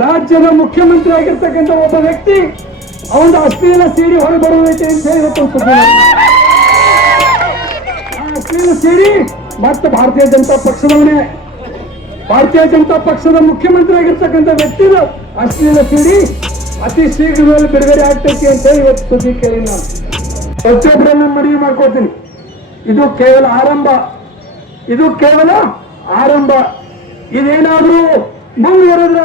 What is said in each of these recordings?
ರಾಜ್ಯದ ಮುಖ್ಯಮಂತ್ರಿ ಆಗಿರ್ತಕ್ಕಂಥ ಒಬ್ಬ ವ್ಯಕ್ತಿ ಅವನ ಅಶ್ಲೀಲ ಸಿಡಿ ಹೊರಗೆ ಬರುವುದೈತೆ ಅಂತ ಹೇಳಿ ಅಶ್ಲೀಲ ಸಿಡಿ ಮತ್ತೆ ಭಾರತೀಯ ಜನತಾ ಪಕ್ಷದವನೇ, ಭಾರತೀಯ ಜನತಾ ಪಕ್ಷದ ಮುಖ್ಯಮಂತ್ರಿ ಆಗಿರ್ತಕ್ಕಂಥ ವ್ಯಕ್ತಿನ ಅಶ್ಲೀಲ ಸಿಡಿ ಅತಿ ಶೀಘ್ರದಲ್ಲಿ ಬಿಡುಗಡೆ ಆಗ್ತೈತಿ ಅಂತ ಹೇಳಿ ಇವತ್ತು ಸುದ್ದಿ ಕೇಳಿ ನಾನು ಪ್ರತಿಯೊಬ್ಬರನ್ನ ಮನವಿ ಮಾಡ್ಕೋತೀನಿ. ಇದು ಕೇವಲ ಆರಂಭ, ಇದು ಕೇವಲ ಆರಂಭ. ಇದೇನಾದ್ರೂ ಮುಂದುವರೆದ್ರ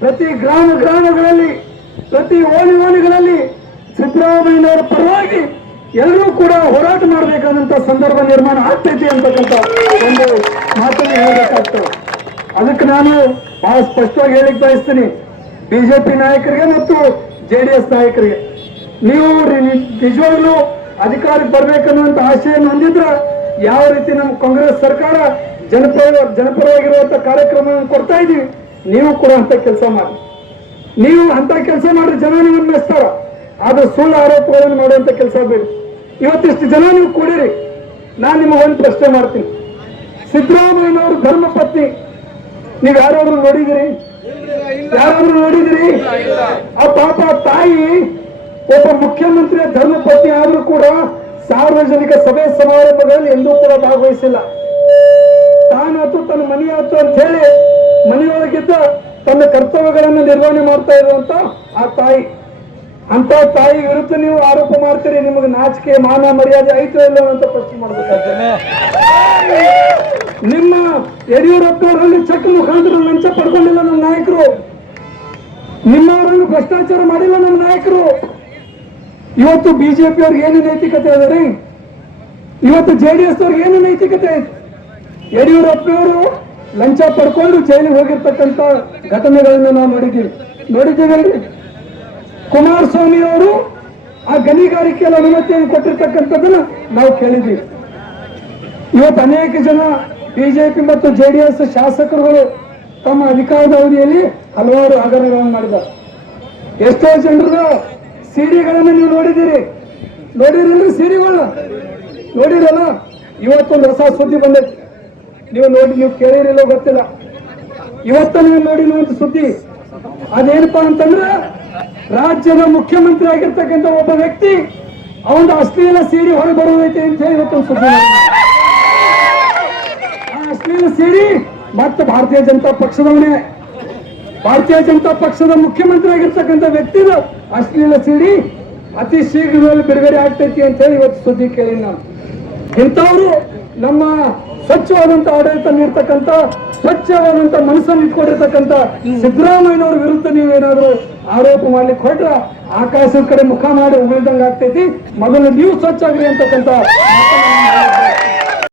ಪ್ರತಿ ಗ್ರಾಮಗಳಲ್ಲಿ ಪ್ರತಿ ಓಣಿಗಳಲ್ಲಿ ಸಿದ್ದರಾಮಯ್ಯನವರ ಪರವಾಗಿ ಎಲ್ಲರೂ ಕೂಡ ಹೋರಾಟ ಮಾಡಬೇಕಾದಂತ ಸಂದರ್ಭ ನಿರ್ಮಾಣ ಆಗ್ತೈತಿ ಅಂತಕ್ಕಂಥ ಒಂದು ಮಾತನ್ನು ಹೇಳಬೇಕಾಗ್ತದೆ. ಅದಕ್ಕೆ ನಾನು ಬಹಳ ಸ್ಪಷ್ಟವಾಗಿ ಹೇಳಿಕ್ ಬಯಸ್ತೀನಿ ಬಿಜೆಪಿ ನಾಯಕರಿಗೆ ಮತ್ತು ಜೆಡಿಎಸ್ ನಾಯಕರಿಗೆ, ನೀವು ನಿಜವಾಗ್ಲೂ ಅಧಿಕಾರಕ್ಕೆ ಬರ್ಬೇಕನ್ನುವಂತ ಆಶೆಯನ್ನು ಹೊಂದಿದ್ರೆ ಯಾವ ರೀತಿ ನಮ್ಮ ಕಾಂಗ್ರೆಸ್ ಸರ್ಕಾರ ಜನಪರವಾಗಿರುವಂತ ಕಾರ್ಯಕ್ರಮವನ್ನು ಕೊಡ್ತಾ ಇದೀವಿ, ನೀವು ಕೂಡ ಅಂತ ಕೆಲಸ ಮಾಡಿ. ನೀವು ಅಂತ ಕೆಲಸ ಮಾಡಿದ್ರೆ ಜನ ನಿಮ್ಮನ್ನು ಮೆಚ್ತಾರ. ಆದ್ರೆ ಸುಳ್ಳು ಆರೋಪಗಳನ್ನು ಮಾಡುವಂತ ಕೆಲಸ ಬೇಡಿ. ಇವತ್ತಿಷ್ಟು ಜನ ನೀವು ಕೊಡಿರಿ. ನಾನು ನಿಮಗೆ ಒಂದು ಪ್ರಶ್ನೆ ಮಾಡ್ತೀನಿ. ಸಿದ್ದರಾಮಯ್ಯನವರು ಧರ್ಮ ಪತ್ನಿ ನೀವು ಯಾರಾದ್ರೂ ನೋಡಿದಿರಿ? ಆ ಪಾಪ ತಾಯಿ ಒಬ್ಬ ಮುಖ್ಯಮಂತ್ರಿಯ ಧರ್ಮ ಪತ್ನಿ ಆದ್ರೂ ಕೂಡ ಸಾರ್ವಜನಿಕ ಸಭೆ ಸಮಾರಂಭಗಳಲ್ಲಿ ಎಂದೂ ಕೂಡ ಭಾಗವಹಿಸಿಲ್ಲ. ತಾನಾತು ತನ್ನ ಮನೆಯಾತು ಅಂತ ಹೇಳಿ ಮನೆಯೊಳಗಿದ್ದ ತನ್ನ ಕರ್ತವ್ಯಗಳನ್ನು ನಿರ್ವಹಣೆ ಮಾಡ್ತಾ ಇರುವಂತ ಆ ತಾಯಿ, ಅಂತ ತಾಯಿ ವಿರುದ್ಧ ನೀವು ಆರೋಪ ಮಾಡ್ತೀರಿ. ನಿಮಗೆ ನಾಚಿಕೆ ಮಾನ ಮರ್ಯಾದೆ ಐತೋ ಇಲ್ಲ ಅಂತ ಪ್ರಶ್ನೆ ಮಾಡ್ಬೇಕಾಗ್ತದೆ. ನಿಮ್ಮ ಯಡಿಯೂರಪ್ಪನವರಲ್ಲಿ ಚೆಕ್ ಮುಖಾಂತರ ಲಂಚ ಪಡ್ಕೊಂಡಿಲ್ಲ ನಮ್ಮ ನಾಯಕರು, ನಿಮ್ಮವರನ್ನು ಭ್ರಷ್ಟಾಚಾರ ಮಾಡಿಲ್ಲ ನಮ್ಮ ನಾಯಕರು. ಇವತ್ತು ಬಿಜೆಪಿ ಅವ್ರಿಗೆ ಏನು ನೈತಿಕತೆ ಅದ ರೀ? ಇವತ್ತು ಜೆಡಿಎಸ್ ಅವ್ರಿಗೆ ಏನು ನೈತಿಕತೆ ಐತಿ? ಯಡಿಯೂರಪ್ಪನವರು ಲಂಚ ಪಡ್ಕೊಂಡು ಜೈಲಿಗೆ ಹೋಗಿರ್ತಕ್ಕಂಥ ಘಟನೆಗಳನ್ನ ನಾವು ನೋಡಿದ್ದೀವಿ. ಕುಮಾರಸ್ವಾಮಿ ಅವರು ಆ ಗಣಿಗಾರಿಕೆಯಲ್ಲಿ ಅನುಮತಿಯನ್ನು ಕೊಟ್ಟಿರ್ತಕ್ಕಂಥದ್ದನ್ನ ನಾವು ಕೇಳಿದ್ದೀವಿ. ಇವತ್ತು ಅನೇಕ ಜನ ಬಿಜೆಪಿ ಮತ್ತು ಜೆಡಿಎಸ್ ಶಾಸಕರುಗಳು ತಮ್ಮ ಅಧಿಕಾರದ ಅವಧಿಯಲ್ಲಿ ಹಲವಾರು ಹಗರಣಗಳನ್ನು ಮಾಡಿದ್ದಾರೆ. ಎಷ್ಟೋ ಜನರ ಸಿಡಿಗಳನ್ನು ನೀವು ನೋಡಿದಿರಿ ಸಿಡಿಗಳನ್ನ ನೋಡಿರಲ್ಲ. ಇವತ್ತೊಂದು ಹೊಸ ಸುದ್ದಿ ಬಂದೈತಿ, ನೀವು ಕೇಳಿರಿಲ್ಲ ಗೊತ್ತಿಲ್ಲ. ಇವತ್ತ ನೀವು ನೋಡಿರುವಂತ ಸುದ್ದಿ ಅದೇನಪ್ಪಾ ಅಂತಂದ್ರೆ ರಾಜ್ಯದ ಮುಖ್ಯಮಂತ್ರಿ ಆಗಿರ್ತಕ್ಕಂಥ ಒಬ್ಬ ವ್ಯಕ್ತಿ ಅವನ ಅಶ್ಲೀಲ ಸಿಡಿ ಹೊರಗೆ ಬರುವುದೈತೆ ಅಂತ ಹೇಳಿ ಇವತ್ತೊಂದು ಸುದ್ದಿ. ಆ ಅಶ್ಲೀಲ ಸಿಡಿ ಮತ್ತೆ ಭಾರತೀಯ ಜನತಾ ಪಕ್ಷದವನೇ, ಭಾರತೀಯ ಜನತಾ ಪಕ್ಷದ ಮುಖ್ಯಮಂತ್ರಿ ಆಗಿರ್ತಕ್ಕಂಥ ವ್ಯಕ್ತಿನ ಅಶ್ಲೀಲ ಸಿಡಿ ಅತಿ ಶೀಘ್ರದಲ್ಲಿ ಬಿಡುಗಡೆ ಆಗ್ತೈತಿ ಅಂತ ಹೇಳಿ ಇವತ್ತು ಸುದ್ದಿ ಕೇಳಿ ನಾನು. ಇಂಥವ್ರು ನಮ್ಮ ಸ್ವಚ್ಛವಾದಂತ ಆಡಳಿತ ನೀಡ್ತಕ್ಕಂಥ ಸ್ವಚ್ಛವಾದಂತ ಮನಸ್ಸನ್ನು ಇಟ್ಕೊಂಡಿರ್ತಕ್ಕಂಥ ಸಿದ್ದರಾಮಯ್ಯನವರ ವಿರುದ್ಧ ನೀವೇನಾದ್ರೂ ಆರೋಪ ಮಾಡ್ಲಿಕ್ಕೆ ಹೊರಟ್ರ ಆಕಾಶದ ಕಡೆ ಮುಖ ಮಾಡಿ ಉಳಿದಂಗ ಆಗ್ತೈತಿ. ಮೊದಲು ನೀವು ಸ್ವಚ್ಛ ಆಗ್ರಿ ಅಂತಕ್ಕಂಥ